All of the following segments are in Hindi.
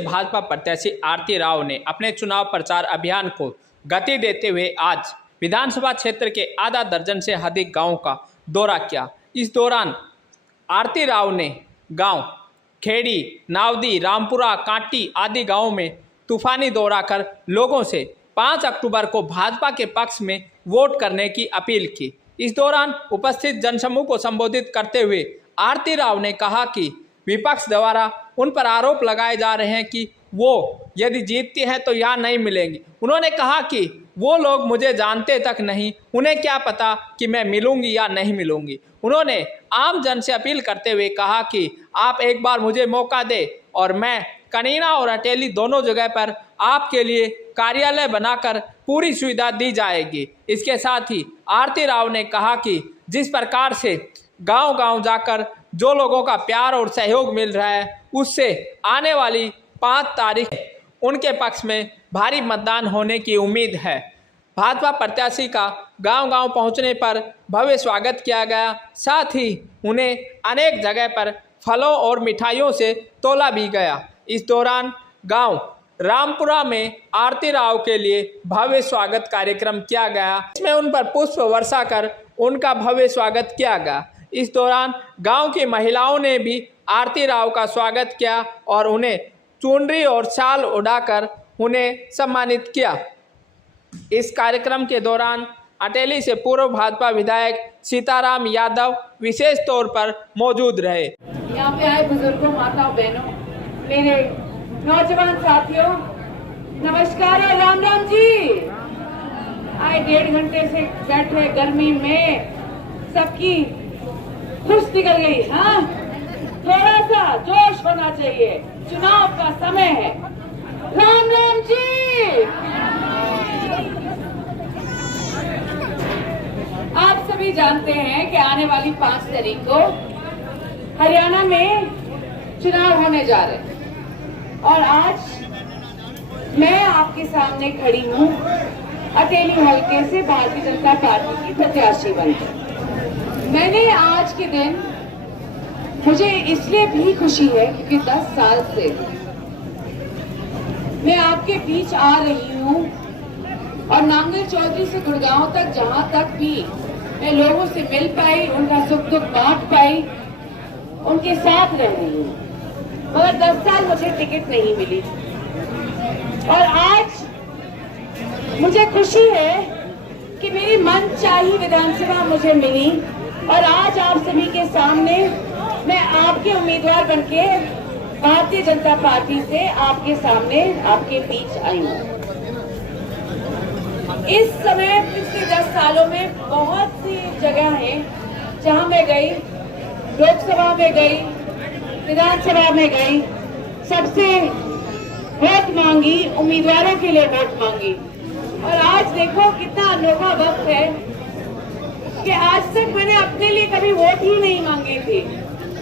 भाजपा प्रत्याशी आरती राव ने अपने चुनाव प्रचार अभियान को गति देते हुए आज विधानसभा क्षेत्र के आधा दर्जन से अधिक गांवों का दौरा किया। इस दौरान आरती राव ने गांव खेड़ी, नावदी, रामपुरा, कांटी आदि गांवों में तूफानी दौरा कर लोगों से 5 अक्टूबर को भाजपा के पक्ष में वोट करने की अपील की। इस दौरान उपस्थित जनसमूह को संबोधित करते हुए आरती राव ने कहा कि विपक्ष द्वारा उन पर आरोप लगाए जा रहे हैं कि वो यदि जीतती हैं तो यहाँ नहीं मिलेंगी। उन्होंने कहा कि वो लोग मुझे जानते तक नहीं, उन्हें क्या पता कि मैं मिलूंगी या नहीं मिलूंगी। उन्होंने आम जन से अपील करते हुए कहा कि आप एक बार मुझे मौका दें और मैं कनीना और अटेली दोनों जगह पर आपके लिए कार्यालय बनाकर पूरी सुविधा दी जाएगी। इसके साथ ही आरती राव ने कहा कि जिस प्रकार से गांव-गांव जाकर जो लोगों का प्यार और सहयोग मिल रहा है, उससे आने वाली 5 तारीख उनके पक्ष में भारी मतदान होने की उम्मीद है। भाजपा प्रत्याशी का गांव-गांव पहुंचने पर भव्य स्वागत किया गया। साथ ही उन्हें अनेक जगह पर फलों और मिठाइयों से तोला भी गया। इस दौरान गांव रामपुरा में आरती राव के लिए भव्य स्वागत कार्यक्रम किया गया। इसमें उन पर पुष्प वर्षा कर उनका भव्य स्वागत किया गया। इस दौरान गांव की महिलाओं ने भी आरती राव का स्वागत किया और उन्हें चुनरी और शाल उड़ाकर उन्हें सम्मानित किया। इस कार्यक्रम के दौरान अटेली से पूर्व भाजपा विधायक सीताराम यादव विशेष तौर पर मौजूद रहे। यहाँ पे आए बुजुर्गों, माताओं, बहनों, मेरे नौजवान साथियों, नमस्कार और राम राम जी। आए 1.5 घंटे से बैठे गर्मी में, सबकी खुश निकल गई। हाँ, थोड़ा सा जोश होना चाहिए, चुनाव का समय है। राम राम जी। आप सभी जानते हैं कि आने वाली 5 तारीख को हरियाणा में चुनाव होने जा रहे हैं और आज मैं आपके सामने खड़ी हूँ अटेली हल्के से भारतीय जनता पार्टी की प्रत्याशी बनकर। मैंने आज के दिन, मुझे इसलिए भी खुशी है क्योंकि 10 साल से मैं आपके बीच आ रही हूँ और नांगल चौधरी से गुड़गांव तक जहाँ तक भी मैं लोगों से मिल पाई, उनका सुख दुख बांट पाई, उनके साथ रह रही हूँ। मगर 10 साल मुझे टिकट नहीं मिली और आज मुझे खुशी है कि मेरी मनचाही विधानसभा मुझे मिली और आज आप सभी के सामने मैं आपके उम्मीदवार बनके भारतीय जनता पार्टी से आपके सामने, आपके बीच आई हूँ। इस समय पिछले 10 सालों में बहुत सी जगह हैं जहाँ मैं गई, लोकसभा में गई, विधानसभा में गई, सबसे वोट मांगी, उम्मीदवारों के लिए वोट मांगी और आज देखो कितना अनोखा वक्त है कि आज तक मैंने अपने लिए कभी वोट ही नहीं मांगी थी।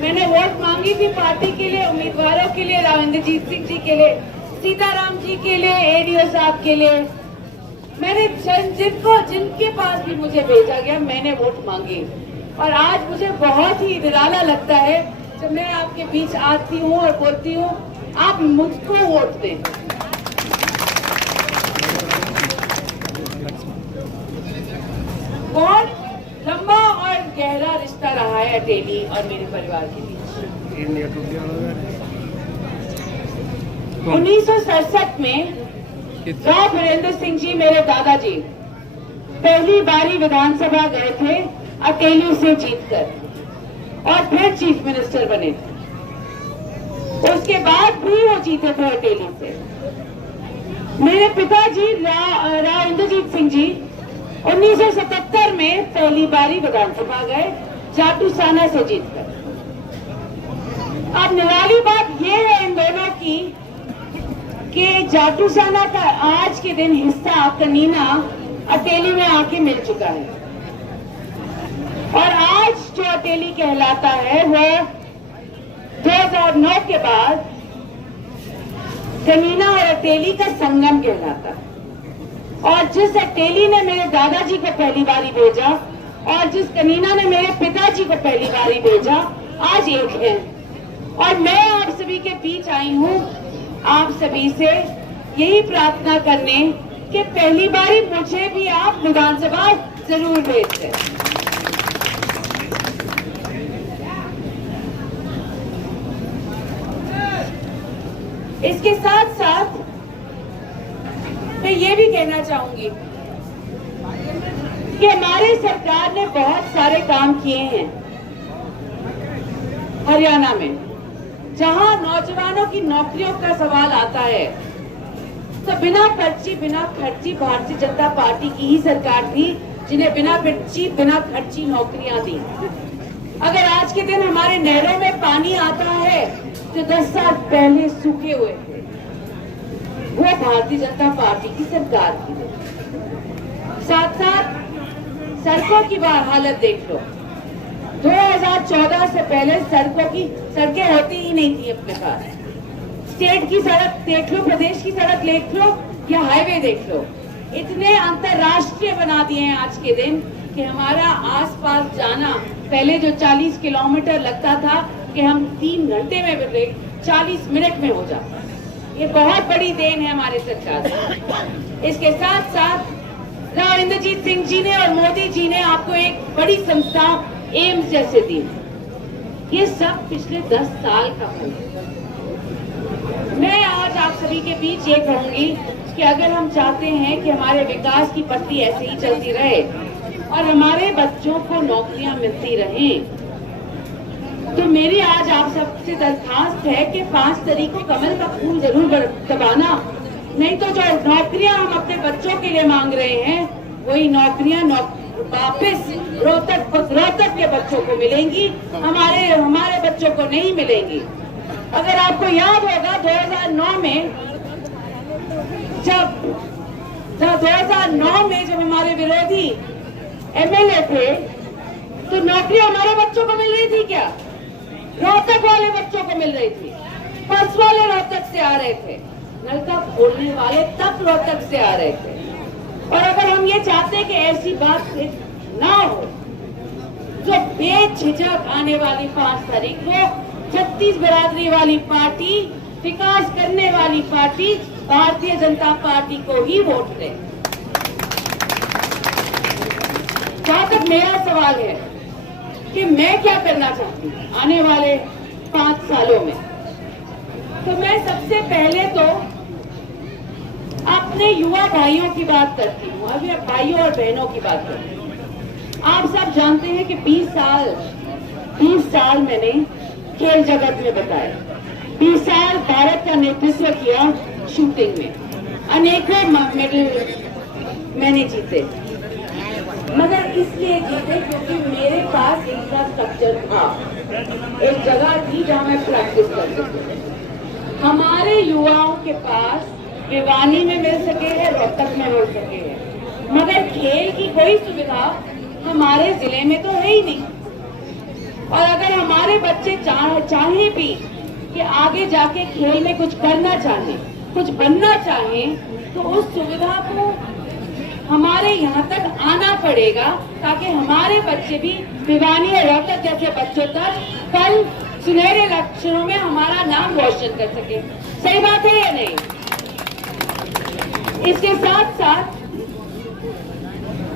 मैंने वोट मांगी थी पार्टी के लिए, उम्मीदवारों के लिए, राविंद्रजीत सिंह जी के लिए, सीताराम जी के लिए, एडीओ साहब के लिए। मैंने जिनके पास भी मुझे भेजा गया, मैंने वोट मांगी और आज मुझे बहुत ही निराला लगता है जब मैं आपके बीच आती हूँ और बोलती हूँ आप मुझको वोट दें। बहुत लंबा और गहरा रिश्ता रहा है अटेली और मेरे परिवार के बीच। 1967 में राव वीरेंद्र सिंह जी, मेरे दादाजी, पहली बारी विधानसभा गए थे अटेली से जीतकर और फिर चीफ मिनिस्टर बने थे। उसके बाद भी वो जीते थे अटेली से। मेरे पिताजी राव इंद्रजीत सिंह जी 1977 में पहली बारी विधानसभा गए जाटूसाना से जीतकर। अब निराली बात ये है इन दोनों की कि जाटूसाना का आज के दिन हिस्सा कनीना अटेली में आके मिल चुका है और आज जो अटेली कहलाता है वो 2009 के बाद कनीना और अटेली का संगम कहलाता है। और जिस अटेली ने मेरे दादाजी को पहली बारी भेजा और जिस कनीना ने मेरे पिताजी को पहली बारी भेजा, आज एक है। और मैं आप सभी के बीच आई हूँ आप सभी से यही प्रार्थना करने कि पहली बारी मुझे भी आप विधानसभा जरूर भेज दें। इसके साथ साथ मैं ये भी कहना चाहूंगी कि हमारी सरकार ने बहुत सारे काम किए हैं हरियाणा में। जहां नौजवानों की नौकरियों का सवाल आता है तो बिना खर्ची भारतीय जनता पार्टी की ही सरकार थी जिन्हें बिना खर्ची नौकरियां दी। अगर आज के दिन हमारे नहरों में पानी आता है जो 10 साल पहले सूखे हुए थे, वो भारतीय जनता पार्टी की सरकार की। साथ साथ सड़कों की हालत देख लो। 2014 से पहले सड़कें होती ही नहीं थी अपने पास। स्टेट की सड़क देख लो, प्रदेश की सड़क देख लो या हाईवे देख लो, इतने अंतरराष्ट्रीय बना दिए हैं आज के दिन कि हमारा आसपास जाना पहले जो 40 किलोमीटर लगता था कि हम 3 घंटे में 40 मिनट में हो जाता। ये बहुत बड़ी देन है हमारे सरकार की। इसके साथ साथ राव इंद्रजीत सिंह जी ने और मोदी जी ने आपको एक बड़ी संस्था एम्स जैसे दी। ये सब पिछले 10 साल का फल है। मैं आज आप सभी के बीच ये कहूंगी कि अगर हम चाहते हैं कि हमारे विकास की पटरी ऐसे ही चलती रहे और हमारे बच्चों को नौकरियां मिलती रहें, तो मेरी आज आप सबसे दरखास्त है कि 5 तारीख को कमल का फूल जरूर दबाना। नहीं तो जो नौकरियां हम अपने बच्चों के लिए मांग रहे हैं वही नौकरियां वापस रोहतक के बच्चों को मिलेंगी, हमारे बच्चों को नहीं मिलेंगी। अगर आपको याद होगा 2009 में जब हमारे विरोधी एमएलए थे तो नौकरी हमारे बच्चों को मिल रही थी क्या? रोहतक वाले बच्चों को मिल रही थी। पर्स वाले रोहतक से आ रहे थे, नलका खोलने वाले तक रोहतक से आ रहे थे। और अगर हम ये चाहते हैं कि ऐसी बात ना हो, जो बेझिझक आने वाली 5 तारीख को 36 बिरादरी वाली पार्टी, विकास करने वाली पार्टी भारतीय जनता पार्टी को ही वोट दें। जहां तक मेरा सवाल है कि मैं क्या करना चाहती हूँ आने वाले 5 सालों में, तो मैं सबसे पहले तो अपने युवा भाइयों की बात करती हूँ, अभी भाइयों और बहनों की बात करती हूँ। आप सब जानते हैं कि 20 साल मैंने खेल जगत में बताया, 20 साल भारत का नेतृत्व किया शूटिंग में, अनेकों मेडल मैंने जीते, मगर इसलिए जीते क्योंकि मेरे पास इंफ्रास्ट्रक्चर था, एक जगह थी जहां मैं प्रैक्टिस करती थी। हमारे युवाओं के पास भिवानी में मिल सके है, रोहतक में मिल सके है, मगर खेल की कोई सुविधा हमारे जिले में तो है ही नहीं। और अगर हमारे बच्चे चाहे भी कि आगे जाके खेल में कुछ करना चाहें, कुछ बनना चाहें, तो उस सुविधा को हमारे यहाँ तक आना पड़ेगा ताकि हमारे बच्चे भी भिवानी और रोहतक जैसे बच्चों तक कल सुनहरे लक्ष्यों में हमारा नाम रोशन कर सके। सही बात है या नहीं? इसके साथ साथ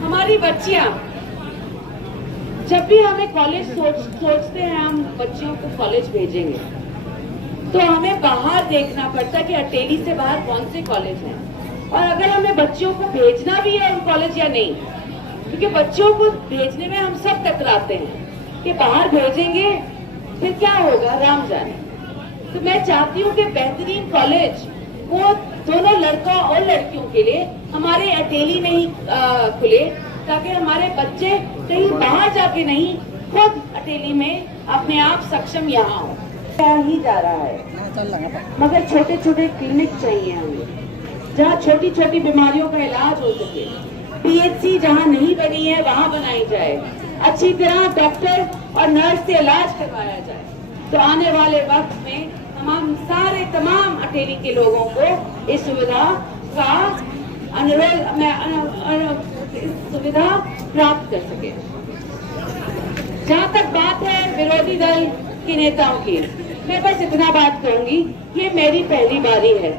हमारी बच्चियां, जब भी हमें कॉलेज सोचते हैं हम बच्चियों को कॉलेज भेजेंगे, तो हमें बाहर देखना पड़ता है कि अटेली से बाहर कौन से कॉलेज हैं, और अगर हमें बच्चियों को भेजना भी है उन कॉलेज या नहीं, क्योंकि बच्चों को भेजने में हम सब टकराते हैं कि बाहर भेजेंगे फिर क्या होगा राम जाने। तो मैं चाहती हूँ कि बेहतरीन कॉलेज वो दोनों लड़का और लड़कियों के लिए हमारे अटेली में ही खुले, ताकि हमारे बच्चे कहीं बाहर जाके नहीं, खुद अटेली में अपने आप सक्षम यहाँ हो। क्या ही जा रहा है, मगर छोटे छोटे क्लिनिक चाहिए हमें जहाँ छोटी छोटी बीमारियों का इलाज हो सके। पीएचसी जहाँ नहीं बनी है वहाँ बनाई जाए, अच्छी तरह डॉक्टर और नर्स से इलाज करवाया जाए, तो आने वाले वक्त में हम तमाम अटेली के लोगों को इस सुविधा का सुविधा प्राप्त कर सके। जहाँ तक बात है विरोधी दल के नेताओं की, मैं बस इतना बात कहूंगी, ये मेरी पहली बारी है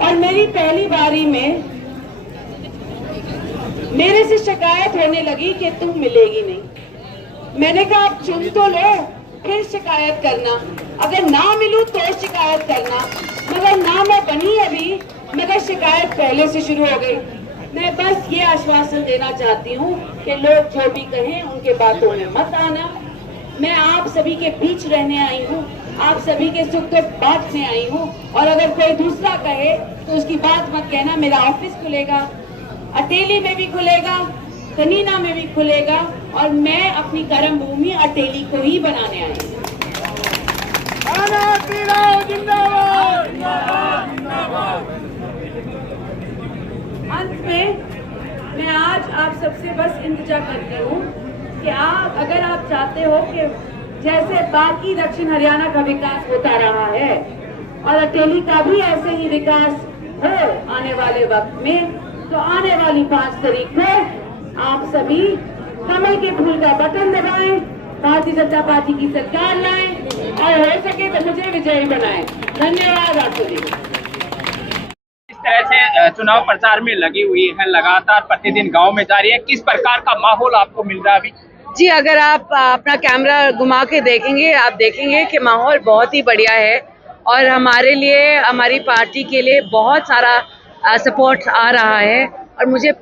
और मेरी पहली बारी में मेरे से शिकायत होने लगी कि तुम मिलेगी नहीं। मैंने कहा आप चुन तो लो, फिर शिकायत करना, अगर ना मिलूं तो शिकायत करना, मगर ना मैं बनी अभी, मगर शिकायत पहले से शुरू हो गई। मैं बस ये आश्वासन देना चाहती हूँ कि लोग जो भी कहें उनके बातों में मत आना। मैं आप सभी के बीच रहने आई हूँ, आप सभी के सुख दुख बांटने आई हूँ, और अगर कोई दूसरा कहे तो उसकी बात मत कहना। मेरा ऑफिस खुलेगा, अटेली में भी खुलेगा, कनीना में भी खुलेगा, और मैं अपनी कर्म भूमि अटेली को ही बनाने आई हूँ। अंत में मैं आज आप सबसे बस इंतजा करती हूँ कि आप, अगर आप चाहते हो कि जैसे बाकी दक्षिण हरियाणा का विकास होता रहा है और अटेली का भी ऐसे ही विकास हो आने वाले वक्त में, तो आने वाली 5 तारीख को आप सभी कमल के फूल का बटन दबाएं, भारतीय जनता पार्टी की सरकार लाएं और हो सके तो मुझे विजयी बनाएं। धन्यवाद आप सभी। इस तरह से चुनाव प्रचार में लगी हुई है, लगातार प्रतिदिन गांव में जा रही है। किस प्रकार का माहौल आपको मिल रहा है अभी? जी, अगर आप अपना कैमरा घुमा के देखेंगे, आप देखेंगे कि माहौल बहुत ही बढ़िया है और हमारे लिए, हमारी पार्टी के लिए बहुत सारा सपोर्ट आ रहा है और मुझे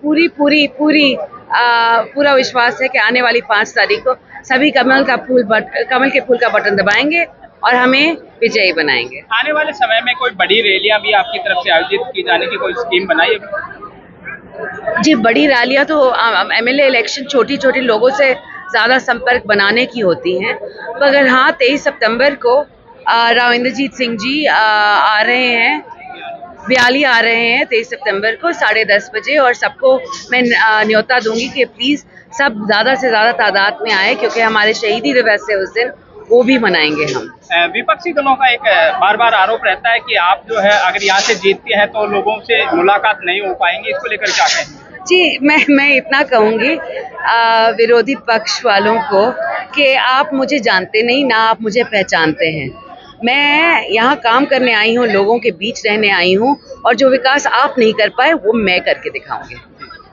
पूरा विश्वास है कि आने वाली 5 तारीख को सभी कमल के फूल का बटन दबाएंगे और हमें विजयी बनाएंगे। आने वाले समय में कोई बड़ी रैलियां भी आपकी तरफ से आयोजित की जाने की कोई स्कीम बनाई है? जी, बड़ी रैलियां तो एमएलए इलेक्शन छोटी लोगों से ज़्यादा संपर्क बनाने की होती हैं, मगर हाँ 23 सितंबर को राव इंद्रजीत सिंह जी आ रहे हैं, ब्याली आ रहे हैं 23 सितंबर को 10:30 बजे, और सबको मैं न्योता दूंगी कि प्लीज़ सब ज़्यादा से ज़्यादा तादाद में आए, क्योंकि हमारे शहीदी दिवस है उस दिन, वो भी मनाएंगे हम। विपक्षी दलों का एक बार आरोप रहता है कि आप जो है अगर यहाँ से जीतते हैं तो लोगों से मुलाकात नहीं हो पाएंगी, इसको लेकर क्या कहें? जी, मैं इतना कहूँगी विरोधी पक्ष वालों को कि आप मुझे जानते नहीं, ना आप मुझे पहचानते हैं। मैं यहाँ काम करने आई हूँ, लोगों के बीच रहने आई हूँ, और जो विकास आप नहीं कर पाए वो मैं करके दिखाऊंगी।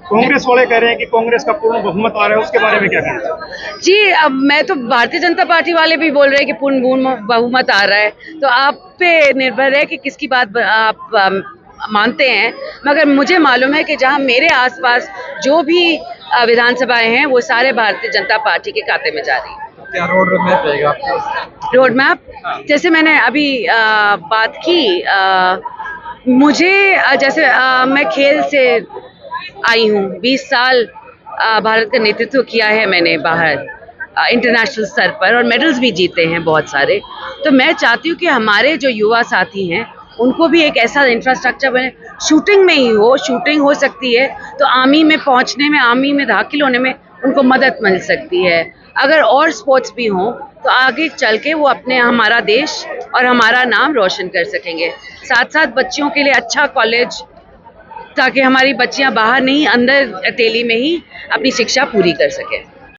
कांग्रेस वाले कह रहे हैं कि कांग्रेस का पूर्ण बहुमत आ रहा है, उसके बारे में क्या कहना? जी, अब मैं तो, भारतीय जनता पार्टी वाले भी बोल रहे हैं कि पूर्ण बहुमत आ रहा है, तो आप पे निर्भर है कि किसकी बात आप मानते हैं, मगर मुझे मालूम है कि जहां मेरे आसपास जो भी विधानसभाएं हैं वो सारे भारतीय जनता पार्टी के खाते में जा रही है। क्या रोड मैप रहेगा आपका? रोड मैप, जैसे मैंने अभी बात की, मुझे जैसे मैं खेल से आई हूँ, 20 साल भारत का नेतृत्व किया है मैंने बाहर इंटरनेशनल स्तर पर, और मेडल्स भी जीते हैं बहुत सारे। तो मैं चाहती हूँ कि हमारे जो युवा साथी हैं उनको भी एक ऐसा इंफ्रास्ट्रक्चर बने, शूटिंग में ही हो, शूटिंग हो सकती है तो आर्मी में पहुँचने में, आर्मी में दाखिल होने में उनको मदद मिल सकती है। अगर और स्पोर्ट्स भी हों तो आगे चल के वो अपने, हमारा देश और हमारा नाम रोशन कर सकेंगे। साथ साथ बच्चियों के लिए अच्छा कॉलेज, ताकि हमारी बच्चियां बाहर नहीं, अंदर अटेली में ही अपनी शिक्षा पूरी कर सकें।